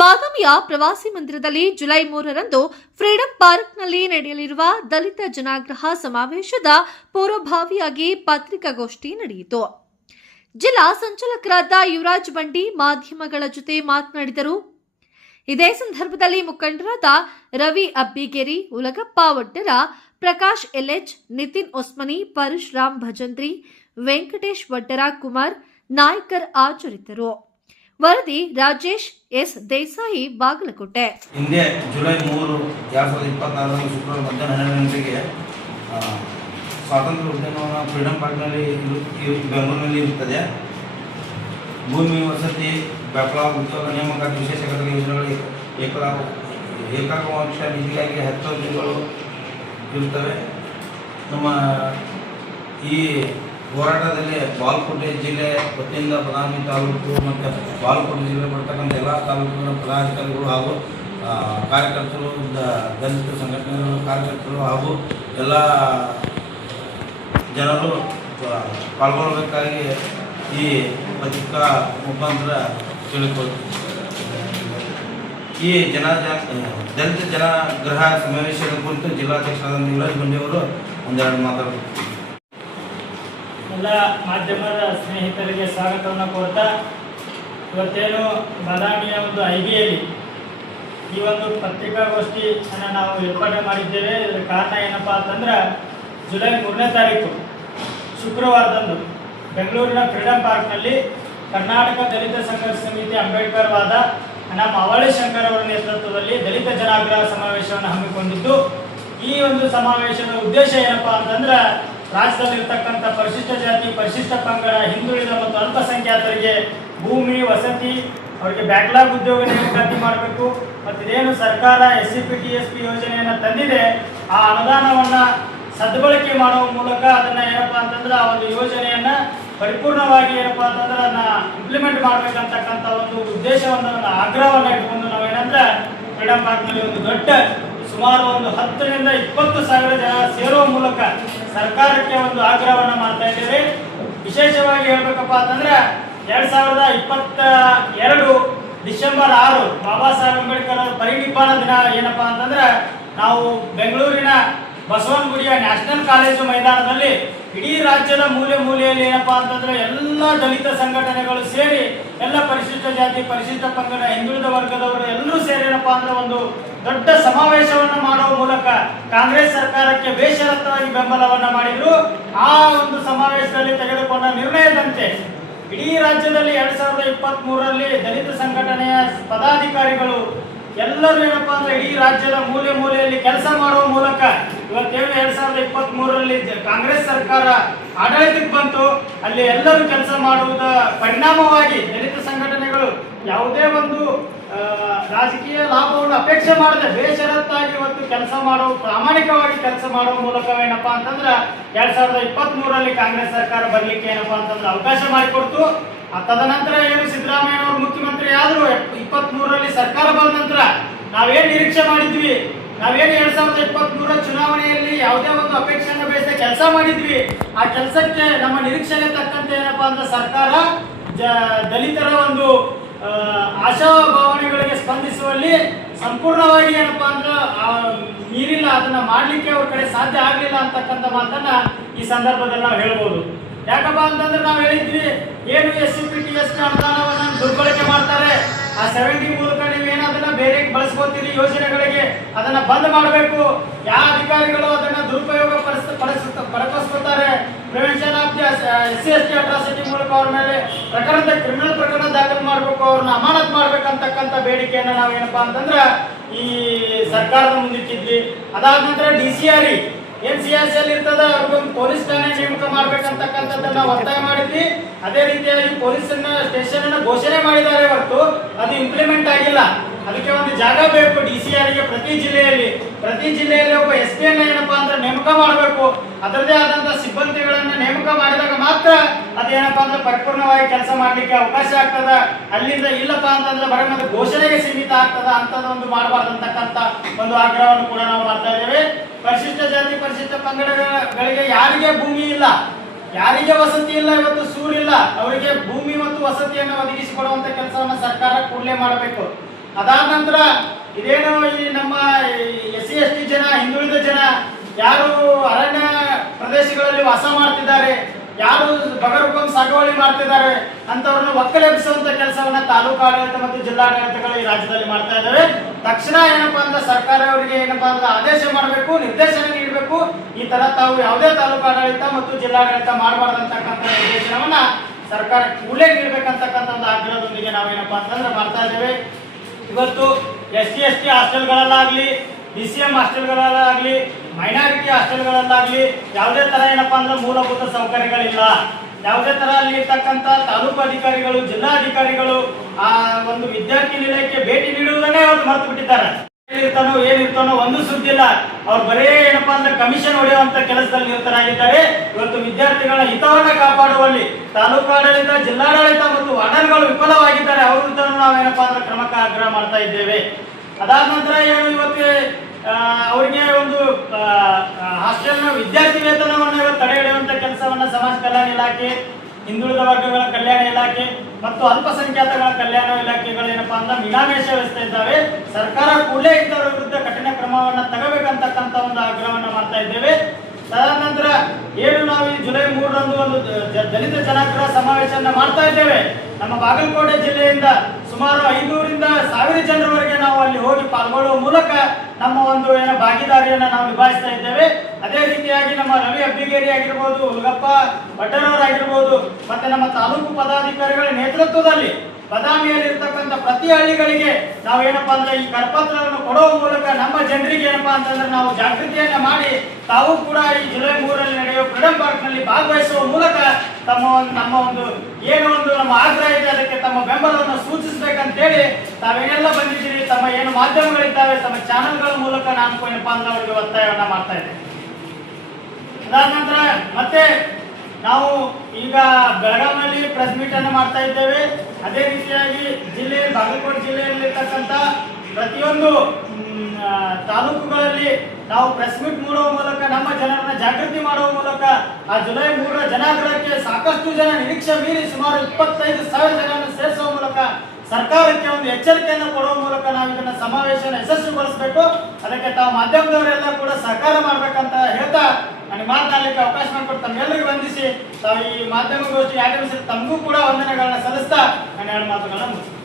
ಬಾದಾಮಿಯ ಪ್ರವಾಸಿ ಮಂದಿರದಲ್ಲಿ ಜುಲೈ 3ರಂದು ಫ್ರೀಡಂ ಪಾರ್ಕ್ನಲ್ಲಿ ನಡೆಯಲಿರುವ ದಲಿತ ಜನಾಗ್ರಹ ಸಮಾವೇಶದ ಪೂರ್ವಭಾವಿಯಾಗಿ ಪತ್ರಿಕಾಗೋಷ್ಠಿ ನಡೆಯಿತು. ಜಿಲ್ಲಾ ಸಂಚಾಲಕರಾದ ಯುವರಾಜ್ ಬಂಡಿ ಮಾಧ್ಯಮಗಳ ಜೊತೆ ಮಾತನಾಡಿದರು. ಇದೇ ಸಂದರ್ಭದಲ್ಲಿ ಮುಖಂಡರಾದ ರವಿ ಅಬ್ಬಿಗೇರಿ, ಉಲಗಪ್ಪ ಒಡ್ಡರ, ಪ್ರಕಾಶ್ ಎಲ್ಎಚ್, ನಿತಿನ್ ಒಸ್ಮನಿ, ಪರಶುರಾಮ್ ಭಜಂತ್ರಿ, ವೆಂಕಟೇಶ್ ಒಡ್ಡರ, ಕುಮಾರ್ ನಾಯ್ಕರ್ ಹಾಜರಿದ್ದರು. ವರದಿ ರಾಜೇಶ್ ಎಸ್ ದೇಸಾಯಿ, ಬಾಗಲಕೋಟೆ. ಹಿಂದೆ ಜುಲೈ 3, 2024 ಶುಕ್ರವಾರ ಮಧ್ಯಾಹ್ನ 12 ಗಂಟೆಗೆ ಸ್ವಾತಂತ್ರ್ಯ ಉದ್ಯಾನವನ ಫ್ರೀಡಂ ಪಾರ್ಕ್ನಲ್ಲಿ ಬೆಂಗಳೂರಿನಲ್ಲಿ ಇರುತ್ತದೆ. ಭೂಮಿ ವಸತಿ ಬ್ಯಾಕ್ಲಾಗ್ ಉದ್ಯೋಗ ನೇಮಕಾತಿ ವಿಶೇಷ ಘಟಕ ಯೋಜನೆಗಳಿಗೆ ಏಕಾಂಶ ನಿಧಿಗಾಗಿ 10 ಅರ್ಜಿಗಳು ಇರುತ್ತವೆ. ನಮ್ಮ ಈ ಹೋರಾಟದಲ್ಲಿ ಬಾಗಲಕೋಟೆ ಜಿಲ್ಲೆ ವತಿಯಿಂದ ಬಾದಾಮಿ ತಾಲೂಕು ಮತ್ತು ಬಾಗಲಕೋಟೆ ಜಿಲ್ಲೆ ಬರ್ತಕ್ಕಂಥ ಎಲ್ಲ ತಾಲೂಕಿನ ಪದಾಧಿಕಾರಿಗಳು ಹಾಗೂ ಕಾರ್ಯಕರ್ತರು, ದಲಿತ ಸಂಘಟನೆಗಳ ಕಾರ್ಯಕರ್ತರು ಹಾಗೂ ಎಲ್ಲ ಜನರು ಪಾಲ್ಗೊಳ್ಳಬೇಕಾಗಿ ಈ ಪತ್ರಿಕಾ ಮುಖಾಂತರ ತಿಳಿದುಕೊಳ್ತೀವಿ. ಈ ದಲಿತ ಜನಗ್ರಹ ಸಮಾವೇಶದ ಕುರಿತು ಜಿಲ್ಲಾಧ್ಯಕ್ಷರಾದ ಯುವರಾಜ್ ಬಂಡಿಯವರು ಒಂದೆರಡು ಮಾತಾಡಬೇಕು. ಎಲ್ಲ ಮಾಧ್ಯಮದ ಸ್ನೇಹಿತರಿಗೆ ಸ್ವಾಗತವನ್ನು ಕೋರ್ತಾ, ಇವತ್ತೇನು ಬಾದಾಮಿಯ ಒಂದು ಐಬಿಯಲ್ಲಿ ಈ ಒಂದು ಪತ್ರಿಕಾಗೋಷ್ಠಿಯನ್ನು ನಾವು ಏರ್ಪಾಡು ಮಾಡಿದ್ದೇವೆ. ಇದರ ಕಾರಣ ಏನಪ್ಪ ಅಂತಂದ್ರೆ, ಜುಲೈ 3ನೇ ತಾರೀಕು ಶುಕ್ರವಾರದಂದು ಬೆಂಗಳೂರಿನ ಫ್ರೀಡಂ ಪಾರ್ಕ್ನಲ್ಲಿ ಕರ್ನಾಟಕ ದಲಿತ ಸಂಘರ್ಷ ಸಮಿತಿ ಅಂಬೇಡ್ಕರ್ ವಾದ ನಮ್ಮ ಅವಳಿ ಶಂಕರ್ ಅವರ ನೇತೃತ್ವದಲ್ಲಿ ದಲಿತ ಜನಾಗ್ರಹ ಸಮಾವೇಶವನ್ನು ಹಮ್ಮಿಕೊಂಡಿದ್ದು, ಈ ಒಂದು ಸಮಾವೇಶದ ಉದ್ದೇಶ ಏನಪ್ಪಾ ಅಂತಂದ್ರೆ, ರಾಜ್ಯದಲ್ಲಿರ್ತಕ್ಕಂಥ ಪರಿಶಿಷ್ಟ ಜಾತಿ, ಪರಿಶಿಷ್ಟ ಪಂಗಡ, ಹಿಂದುಳಿದ ಮತ್ತು ಅಲ್ಪಸಂಖ್ಯಾತರಿಗೆ ಭೂಮಿ, ವಸತಿ, ಅವರಿಗೆ ಬ್ಯಾಕ್ಲಾಗ್ ಉದ್ಯೋಗ ನೇಮಕಾತಿ ಮಾಡಬೇಕು. ಮತ್ತು ಇದೇನು ಸರ್ಕಾರ SCP TSP ಯೋಜನೆಯನ್ನು ತಂದಿದೆ, ಆ ಅನುದಾನವನ್ನು ಸದ್ಬಳಕೆ ಮಾಡುವ ಮೂಲಕ ಅದನ್ನು ಏನಪ್ಪ ಅಂತಂದ್ರೆ ಆ ಒಂದು ಯೋಜನೆಯನ್ನು ಪರಿಪೂರ್ಣವಾಗಿ ಏನಪ್ಪ ಅಂತಂದ್ರೆ ಅದನ್ನು ಇಂಪ್ಲಿಮೆಂಟ್ ಮಾಡಬೇಕಂತಕ್ಕಂಥ ಒಂದು ಉದ್ದೇಶವನ್ನು, ಆಗ್ರಹವನ್ನು ಇಟ್ಕೊಂಡು ನಾವೇನಂದ್ರೆ ಫ್ರೀಡಂ ಪಾರ್ಕ್ನಲ್ಲಿ ಒಂದು ದೊಡ್ಡ ಸುಮಾರು ಒಂದು 10 ರಿಂದ 20 ಸಾವಿರ ಜನ ಸೇರುವ ಮೂಲಕ ಸರ್ಕಾರಕ್ಕೆ ಒಂದು ಆಗ್ರಹವನ್ನು ಮಾಡ್ತಾ ಇದ್ದೇವೆ. ವಿಶೇಷವಾಗಿ ಹೇಳ್ಬೇಕಪ್ಪ ಅಂತಂದ್ರೆ 2022 ಡಿಸೆಂಬರ್ 6 ಬಾಬಾ ಸಾಹೇಬ್ ಅಂಬೇಡ್ಕರ್ ಅವರ ಪರಿನಿಬ್ಬಾನ ದಿನ ಏನಪ್ಪಾ ಅಂತಂದ್ರೆ, ನಾವು ಬೆಂಗಳೂರಿನ ಬಸವನಗುಡಿಯ ನ್ಯಾಷನಲ್ ಕಾಲೇಜು ಮೈದಾನದಲ್ಲಿ ಇಡೀ ರಾಜ್ಯದ ಮೂಲೆ ಮೂಲೆಯಲ್ಲಿ ಏನಪ್ಪಾ ಅಂತಂದ್ರೆ ಎಲ್ಲ ದಲಿತ ಸಂಘಟನೆಗಳು ಸೇರಿ, ಎಲ್ಲ ಪರಿಶಿಷ್ಟ ಜಾತಿ, ಪರಿಶಿಷ್ಟ ಪಂಗಡ, ಹಿಂದುಳಿದ ವರ್ಗದವರು ಎಲ್ಲರೂ ಸೇರಿ ಏನಪ್ಪಾ ಅಂದ್ರೆ ಒಂದು ದೊಡ್ಡ ಸಮಾವೇಶವನ್ನು ಮಾಡುವ ಮೂಲಕ ಕಾಂಗ್ರೆಸ್ ಸರ್ಕಾರಕ್ಕೆ ಬೇಷರತ್ತಾಗಿ ಬೆಂಬಲವನ್ನು ಮಾಡಿದ್ರು. ಆ ಒಂದು ಸಮಾವೇಶದಲ್ಲಿ ತೆಗೆದುಕೊಂಡ ನಿರ್ಣಯದಂತೆ ಇಡೀ ರಾಜ್ಯದಲ್ಲಿ 2023ರಲ್ಲಿ ದಲಿತ ಸಂಘಟನೆಯ ಪದಾಧಿಕಾರಿಗಳು ಎಲ್ಲರೂ ಏನಪ್ಪಾ ಅಂದ್ರೆ ಇಡೀ ರಾಜ್ಯದ ಮೂಲೆ ಮೂಲೆಯಲ್ಲಿ ಕೆಲಸ ಮಾಡುವ ಮೂಲಕ ಇವತ್ತೇನು 2023ರಲ್ಲಿ ಕಾಂಗ್ರೆಸ್ ಸರ್ಕಾರ ಆಡಳಿತಕ್ಕೆ ಬಂತು, ಅಲ್ಲಿ ಎಲ್ಲರೂ ಕೆಲಸ ಮಾಡುವುದ ಪರಿಣಾಮವಾಗಿ ದಲಿತ ಸಂಘಟನೆಗಳು ಯಾವುದೇ ಒಂದು ರಾಜಕೀಯ ಲಾಭವನ್ನು ಅಪೇಕ್ಷೆ ಮಾಡದೆ ಬೇಷರತ್ತಾಗಿ ಇವತ್ತು ಕೆಲಸ ಮಾಡುವ, ಪ್ರಾಮಾಣಿಕವಾಗಿ ಕೆಲಸ ಮಾಡುವ ಮೂಲಕವೇನಪ್ಪಾ ಅಂತಂದ್ರೆ 2023ರಲ್ಲಿ ಕಾಂಗ್ರೆಸ್ ಸರ್ಕಾರ ಬರ್ಲಿಕ್ಕೆ ಏನಪ್ಪಾ ಅಂತಂದ್ರೆ ಅವಕಾಶ ಮಾಡಿಕೊಡ್ತು. ತದನಂತರ ಏನು ಸಿದ್ದರಾಮಯ್ಯ ಅವರು ಮುಖ್ಯಮಂತ್ರಿ ಆದ್ರು, 23ರಲ್ಲಿ ಸರ್ಕಾರ ಬಂದ ನಂತರ ನಾವೇನು ನಿರೀಕ್ಷೆ ಮಾಡಿದ್ವಿ, ನಾವೇನು 2023ರ ಚುನಾವಣೆಯಲ್ಲಿ ಯಾವುದೇ ಒಂದು ಅಪೇಕ್ಷೆಯನ್ನು ಬೇಯಿಸದೆ ಕೆಲಸ ಮಾಡಿದ್ವಿ, ಆ ಕೆಲಸಕ್ಕೆ ನಮ್ಮ ನಿರೀಕ್ಷೆಗೆ ತಕ್ಕಂತೆ ಏನಪ್ಪಾ ಅಂದ್ರೆ ಸರ್ಕಾರ ದಲಿತರ ಒಂದು ಆಶಾಭಾವನೆಗಳಿಗೆ ಸ್ಪಂದಿಸುವಲ್ಲಿ ಸಂಪೂರ್ಣವಾಗಿ ಏನಪ್ಪಾ ಅಂದ್ರೆ ಮೀರಿಲ್ಲ, ಅದನ್ನ ಮಾಡ್ಲಿಕ್ಕೆ ಅವ್ರ ಕಡೆ ಸಾಧ್ಯ ಆಗ್ಲಿಲ್ಲ ಅಂತಕ್ಕಂಥ ಮಾತನ್ನ ಈ ಸಂದರ್ಭದಲ್ಲಿ ನಾವು ಹೇಳ್ಬೋದು. ಯಾಕಪ್ಪ ಅಂತಂದ್ರೆ ನಾವು ಹೇಳಿದ್ವಿ, ಏನು SCP TSP ಅನುದಾನವನ್ನು ದುರ್ಬಳಕೆ ಮಾಡ್ತಾರೆ, ಆ 70 ಮೂಲಕ ನೀವೇನು ಅದನ್ನ ಬೇರೆ ಬಳಸ್ಕೋತೀರಿ ಯೋಜನೆಗಳಿಗೆ, ಅದನ್ನ ಬಂದ್ ಮಾಡಬೇಕು. ಯಾವ ಅಧಿಕಾರಿಗಳು ಅದನ್ನ ದುರುಪಯೋಗ ಪಡಿಸ್ಕೊತಾರೆ, prevention of the SC/ST atrocity ಮೂಲಕ ಅವ್ರ ಮೇಲೆ ಕ್ರಿಮಿನಲ್ ಪ್ರಕರಣ ದಾಖಲು ಮಾಡಬೇಕು, ಅವ್ರನ್ನ ಅಮಾನತ್ ಮಾಡ್ಬೇಕಂತಕ್ಕಂಥ ಬೇಡಿಕೆಯನ್ನು ನಾವೇನಪ್ಪಾ ಅಂತಂದ್ರೆ ಈ ಸರ್ಕಾರದ ಮುಂದಿಟ್ಟಿದ್ವಿ. ಅದಾದ ನಂತರ DCRE ಏನ್ CRCL ಇರ್ತದ, ಅವ್ರಿಗೊಂದು ಪೊಲೀಸ್ ಠಾಣೆ ನೇಮಕ ಮಾಡ್ಬೇಕಂತಕ್ಕಂಥದ್ದನ್ನ ಒತ್ತಾಯ ಮಾಡಿದ್ವಿ. ಅದೇ ರೀತಿಯಾಗಿ ಪೊಲೀಸ್ ಸ್ಟೇಷನ್ ಅನ್ನ ಘೋಷಣೆ ಮಾಡಿದ್ದಾರೆ, ಹೊರತು ಅದು ಇಂಪ್ಲಿಮೆಂಟ್ ಆಗಿಲ್ಲ. ಅದಕ್ಕೆ ಒಂದು ಜಾಗ ಬೇಕು DCRಗೆ. ಪ್ರತಿ ಜಿಲ್ಲೆಯಲ್ಲಿ ಒಬ್ಬ SP ಅನ್ನ ಏನಪ್ಪಾ ಅಂದ್ರೆ ನೇಮಕ ಮಾಡಬೇಕು. ಅದರದೇ ಆದಂತಹ ಸಿಬ್ಬಂದಿಗಳನ್ನ ನೇಮಕ ಮಾಡಿದಾಗ ಮಾತ್ರ ಅದೇನಪ್ಪಾ ಅಂದ್ರೆ ಪರಿಪೂರ್ಣವಾಗಿ ಕೆಲಸ ಮಾಡ್ಲಿಕ್ಕೆ ಅವಕಾಶ ಆಗ್ತದ. ಅಲ್ಲಿಂದ ಇಲ್ಲಪ್ಪ ಅಂತಂದ್ರೆ ಬರೀ ಒಂದು ಘೋಷಣೆಗೆ ಸೀಮಿತ ಆಗ್ತದ, ಅಂತದೊಂದು ಮಾಡಬಾರ್ದಂತಕ್ಕಂಥ ಒಂದು ಆಗ್ರಹವನ್ನು ಕೂಡ ನಾವು ಮಾಡ್ತಾ ಇದ್ದೇವೆ. ಪರಿಶಿಷ್ಟ ಜಾತಿ, ಪರಿಶಿಷ್ಟ ಪಂಗಡಗಳಿಗೆ ಯಾರಿಗೆ ಭೂಮಿ ಇಲ್ಲ, ಯಾರಿಗೆ ವಸತಿ ಇಲ್ಲ, ಇವತ್ತು ಸೂರಿಲ್ಲ, ಅವರಿಗೆ ಭೂಮಿ ಮತ್ತು ವಸತಿಯನ್ನು ಒದಗಿಸಿಕೊಡುವಂತ ಕೆಲಸವನ್ನು ಸರ್ಕಾರ ಕೂಡಲೇ ಮಾಡಬೇಕು. ಅದಾದ ನಂತರ ಇದೇನು ಈ ನಮ್ಮ SC/ST ಜನ, ಹಿಂದುಳಿದ ಜನ ಯಾರು ಅರಣ್ಯ ಪ್ರದೇಶಗಳಲ್ಲಿ ವಾಸ ಮಾಡ್ತಿದ್ದಾರೆ, ಯಾರು ಬಗರುಕಂ ಸಾಗುವಳಿ ಮಾಡ್ತಿದ್ದಾರೆ ಅಂತವ್ರನ್ನ ಒಕ್ಕಲೆಬ್ಬಿಸುವಂತ ಕೆಲಸವನ್ನ ತಾಲೂಕು ಆಡಳಿತ ಮತ್ತು ಜಿಲ್ಲಾಡಳಿತಗಳು ಈ ರಾಜ್ಯದಲ್ಲಿ ಮಾಡ್ತಾ ಇದ್ದಾವೆ. ತಕ್ಷಣ ಏನಪ್ಪಾ ಅಂದ್ರೆ ಸರ್ಕಾರ ಅವರಿಗೆ ಏನಪ್ಪಾ ಅಂದ್ರೆ ಆದೇಶ ಮಾಡಬೇಕು, ನಿರ್ದೇಶನ ನೀಡಬೇಕು. ಈ ತರ ತಾವು ಯಾವುದೇ ತಾಲೂಕು ಆಡಳಿತ ಮತ್ತು ಜಿಲ್ಲಾಡಳಿತ ಮಾಡಬಾರ್ದಂತಕ್ಕಂಥ ನಿರ್ದೇಶನವನ್ನ ಸರ್ಕಾರ ಕೂಡಲೇ ನೀಡಬೇಕಂತಕ್ಕಂಥ ಒಂದು ಆಗ್ರಹದೊಂದಿಗೆ ನಾವೇನಪ್ಪಾ ಅಂತಂದ್ರೆ ಮಾಡ್ತಾ ಇದ್ದೇವೆ. ಇವತ್ತು SC/ST ಹಾಸ್ಟೆಲ್ಗಳಲ್ಲಾಗ್ಲಿ, DCM ಹಾಸ್ಟೆಲ್ಗಳಲ್ಲಾಗ್ಲಿ, ಮೈನಾರಿಟಿ ಹಾಸ್ಟೆಲ್ಗಳಲ್ಲಾಗ್ಲಿ ಯಾವುದೇ ತರ ಏನಪ್ಪಾ ಅಂದ್ರೆ ಮೂಲಭೂತ ಸೌಕರ್ಯಗಳಿಲ್ಲ. ಯಾವುದೇ ತರ ಅಲ್ಲಿ ಇರ್ತಕ್ಕಂಥ ತಾಲೂಕು ಅಧಿಕಾರಿಗಳು, ಜಿಲ್ಲಾಧಿಕಾರಿಗಳು ಆ ಒಂದು ವಿದ್ಯಾರ್ಥಿ ನಿಲಯಕ್ಕೆ ಭೇಟಿ ನೀಡುವುದನ್ನೇ ಅವತ್ತು ಮರೆತು ಬಿಟ್ಟಿದ್ದಾರೆ. ಏನಿರ್ತಾನೋ ಒಂದು ಸುದ್ದಿ ಇಲ್ಲ. ಅವ್ರು ಬರೇ ಏನಪ್ಪಾ ಅಂದ್ರೆ ಕಮಿಷನ್ ಹೊಡೆಯುವಂತ ಕೆಲಸದಲ್ಲಿ ನಿರತರಾಗಿದ್ದಾರೆ. ಇವತ್ತು ವಿದ್ಯಾರ್ಥಿಗಳ ಹಿತವನ್ನ ಕಾಪಾಡುವಲ್ಲಿ ತಾಲೂಕು ಆಡಳಿತ, ಜಿಲ್ಲಾಡಳಿತ ಮತ್ತು ವಾರ್ಡನ್ಗಳು ವಿಫಲವಾಗಿದ್ದಾರೆ. ಅವ್ರ ವಿರುದ್ಧ ನಾವೇನಪ್ಪಾ ಅಂದ್ರೆ ಕ್ರಮಕ್ಕೆ ಆಗ್ರಹ ಮಾಡ್ತಾ ಇದ್ದೇವೆ. ಅದಾದ ನಂತರ ಏನು ಇವತ್ತು ಅವರಿಗೆ ಒಂದು ಹಾಸ್ಟೆಲ್ನ ವಿದ್ಯಾರ್ಥಿ ವೇತನವನ್ನು ಇವತ್ತು ತಡೆ ಹಿಡಿಯುವಂತ ಕೆಲಸವನ್ನ ಸಮಾಜ ಕಲ್ಯಾಣ ಇಲಾಖೆ, ಹಿಂದುಳಿದ ವರ್ಗಗಳ ಕಲ್ಯಾಣ ಇಲಾಖೆ ಮತ್ತು ಅಲ್ಪಸಂಖ್ಯಾತಗಳ ಕಲ್ಯಾಣ ಇಲಾಖೆಗಳು ಏನಪ್ಪಾ ಅಂದ್ರೆ ಮೀನಾಮೇಷ ವ್ಯವಸ್ಥೆ ಇದ್ದಾವೆ. ಸರ್ಕಾರ ಕೂಡಲೇ ಇದ್ದವರ ವಿರುದ್ಧ ಕಠಿಣ ಕ್ರಮವನ್ನ ತಗೋಬೇಕಂತಕ್ಕಂಥ ಒಂದು ಆಗ್ರಹವನ್ನ ಮಾಡ್ತಾ ಇದ್ದೇವೆ. ತದನಂತರ ಏನು ನಾವು ಈ ಜುಲೈ 3ರಂದು ಒಂದು ದಲಿತ ಜನಾಗ್ರಹ ಸಮಾವೇಶವನ್ನ ಮಾಡ್ತಾ ಇದ್ದೇವೆ. ನಮ್ಮ ಬಾಗಲಕೋಟೆ ಜಿಲ್ಲೆಯಿಂದ ಸುಮಾರು 500ರಿಂದ 1000 ಜನರವರೆಗೆ ನಾವು ಅಲ್ಲಿ ಹೋಗಿ ಪಾಲ್ಗೊಳ್ಳುವ ಮೂಲಕ ನಮ್ಮ ಒಂದು ಭಾಗಿದಾರಿಯನ್ನ ನಾವು ನಿಭಾಯಿಸ್ತಾ ಇದ್ದೇವೆ. ಅದೇ ರೀತಿಯಾಗಿ ನಮ್ಮ ರವಿ ಅಬ್ಬಿಗೇರಿ ಆಗಿರ್ಬೋದು, ಹುಲಗಪ್ಪ ಭಟ್ಟರವರಾಗಿರ್ಬೋದು, ಮತ್ತೆ ನಮ್ಮ ತಾಲೂಕು ಪದಾಧಿಕಾರಿಗಳ ನೇತೃತ್ವದಲ್ಲಿ ಬದಾಮಿಯಲ್ಲಿ ಇರ್ತಕ್ಕಂಥ ಪ್ರತಿ ಹಳ್ಳಿಗಳಿಗೆ ನಾವೇನಪ್ಪಾ ಅಂದ್ರೆ ಈ ಕರಪತ್ರವನ್ನು ಕೊಡುವ ಮೂಲಕ ನಮ್ಮ ಜನರಿಗೆ ಏನಪ್ಪಾ ಅಂತಂದ್ರೆ ನಾವು ಜಾಗೃತಿಯನ್ನ ಮಾಡಿ ತಾವು ಕೂಡ ಈ ಜುಲೈ 3ರಲ್ಲಿ ನಡೆಯುವ ಫ್ರೀಡಂ ಪಾರ್ಕ್ ನಲ್ಲಿ ಭಾಗವಹಿಸುವ ಮೂಲಕ ನಮ್ಮ ಒಂದು ಏನು ಒಂದು ನಮ್ಮ ಆಗ್ರಹ ಇದೆ ಅದಕ್ಕೆ ತಮ್ಮ ಬೆಂಬಲವನ್ನು ಸೂಚಿಸಬೇಕಂತೇಳಿ ತಾವೇನೆಲ್ಲ ಬಂದಿದ್ದೀರಿ, ತಮ್ಮ ಏನು ಮಾಧ್ಯಮಗಳಿದ್ದಾವೆ, ತಮ್ಮ ಚಾನೆಲ್ಗಳ ಮೂಲಕ ನಾನು ಏನಪ್ಪಾ ಅಂದ್ರೆ ಅವರಿಗೆ ಒತ್ತಾಯವನ್ನ ಮಾಡ್ತಾ ಇದ್ದೇನೆ. ಅದಾದ ನಂತರ ಮತ್ತೆ ನಾವು ಈಗ ಬೆಳಗಾವಿನಲ್ಲಿ ಪ್ರೆಸ್ ಮೀಟ್ ಅನ್ನು ಮಾಡ್ತಾ ಇದ್ದೇವೆ. ಅದೇ ರೀತಿಯಾಗಿ ಬಾಗಲಕೋಟೆ ಜಿಲ್ಲೆಯಲ್ಲಿರ್ತಕ್ಕಂಥ ಪ್ರತಿಯೊಂದು ತಾಲೂಕುಗಳಲ್ಲಿ ನಾವು ಪ್ರೆಸ್ ಮೀಟ್ ಮಾಡುವ ಮೂಲಕ ನಮ್ಮ ಜನರನ್ನ ಜಾಗೃತಿ ಮಾಡುವ ಮೂಲಕ ಆ ಜುಲೈ 3ರ ಜನಾಗ್ರಹಕ್ಕೆ ಸಾಕಷ್ಟು ಜನ ನಿರೀಕ್ಷೆ ಮೀರಿ ಸುಮಾರು 25,000 ಜನರನ್ನು ಸೇರಿಸುವ ಮೂಲಕ ಸರ್ಕಾರಕ್ಕೆ ಒಂದು ಎಚ್ಚರಿಕೆಯನ್ನು ಕೊಡುವ ಮೂಲಕ ನಾವು ಇದನ್ನ ಸಮಾವೇಶನ ಯಶಸ್ವಿಗೊಳಿಸಬೇಕು. ಅದಕ್ಕೆ ತಾವು ಮಾಧ್ಯಮದವರೆಲ್ಲ ಕೂಡ ಸಹಕಾರ ಮಾಡ್ಬೇಕಂತ ಹೇಳ್ತಾ ನನಗೆ ಮಾತನಾಡಲಿಕ್ಕೆ ಅವಕಾಶ ಮಾಡಿಕೊಟ್ಟು ತಮ್ಮೆಲ್ಲರಿಗೂ ವಂದಿಸಿ ತಾವು ಈ ಮಾಧ್ಯಮಗೋಷ್ಠಿಗೆ ಆಗಮಿಸಿ ತಮಗೂ ಕೂಡ ವಂದನೆಗಳನ್ನ ಸಲ್ಲಿಸ್ತಾ ನನ್ನ ಎರಡು ಮಾತುಗಳನ್ನ ಮುಗಿಸ್ತೀನಿ.